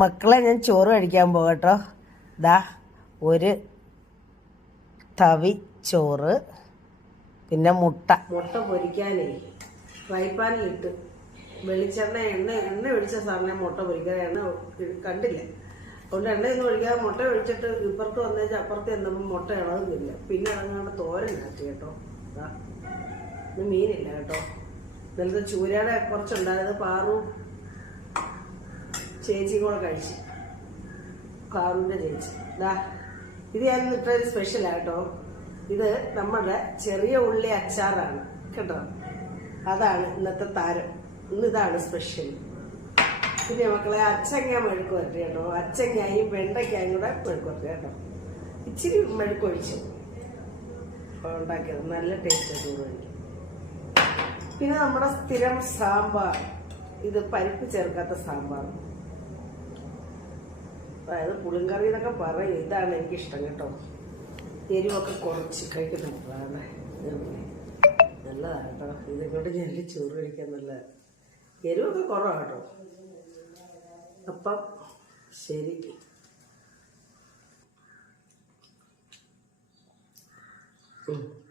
മക്കളെ ഞാൻ ചോറ് കഴിക്കാൻ പോകട്ടോ ദാ ഒരു തവി ചോറ് പിന്നെ മുട്ട. മുട്ട പൊരിക്കാനേ. ഫ്രൈ പാനിലിട്ട് വെളിച്ചെണ്ണ എണ്ണ എണ്ണ ഒഴിച്ച സാറിനെ മുട്ട പൊരിക്കാൻ എണ്ണ കണ്ടില്ല? അതുകൊണ്ട് എണ്ണയൊന്നും ഒഴിക്കാതെ മുട്ട ഒഴിച്ചിട്ട് ഇപ്പുറത്ത് വന്നേച്ച് അപ്പുറത്ത് ചെന്നപ്പോൾ മുട്ട ഇളകുന്നില്ല പിന്നെ ഇറങ്ങാണ്ട് തോരൻ കാട്ടി. ഇത് മീനില്ല കേട്ടോ. ഇന്നലത്തെ ചൂരയുടെ കുറച്ചുണ്ടായത് പാറും ചേച്ചിയും കൂടെ കഴിച്ചു. കാറിന്റെ ചേച്ചി. ഇതാ ഇത് ഞാൻ ഇട്ടൊരു സ്പെഷ്യലാട്ടോ ഇത് നമ്മുടെ ചെറിയ ഉള്ളി അച്ചാറാണ്. കേട്ടോ? അതാണ് ഇന്നത്തെ താരം. ഇന്ന് ഇതാണ് സ്പെഷ്യൽ പിന്നെ മക്കളെ അച്ചങ്ങ മെഴുക്ക് വരട്ടെ കേട്ടോ. അച്ചങ്ങയും വെണ്ടയ്ക്കായും കൂടെ മെഴുക്ക് വരട്ടെ കേട്ടോ. ഇച്ചിരി മെഴുക്ക് ഒഴിച്ചു ഉണ്ടാക്കിയത്. നല്ല ടേസ്റ്റ് കഴിക്കും പിന്നെ നമ്മുടെ സ്ഥിരം സാമ്പാർ. ഇത് പരിപ്പ് ചേർക്കാത്ത സാമ്പാർ. അതായത് പുളിങ്കറി എന്നൊക്കെ പറയും. ഇതാണ് എനിക്കിഷ്ടം കേട്ടോ. എരിവൊക്കെ കുറച്ച് കഴിക്കുന്നുണ്ട് നല്ലതാണ് കേട്ടോ. ഇതിങ്ങോട്ട് ഞാൻ ചോറ് കഴിക്കാൻ നല്ല എരിവൊക്കെ കുറവാണ് കേട്ടോ. അപ്പം ശരി. ഉം.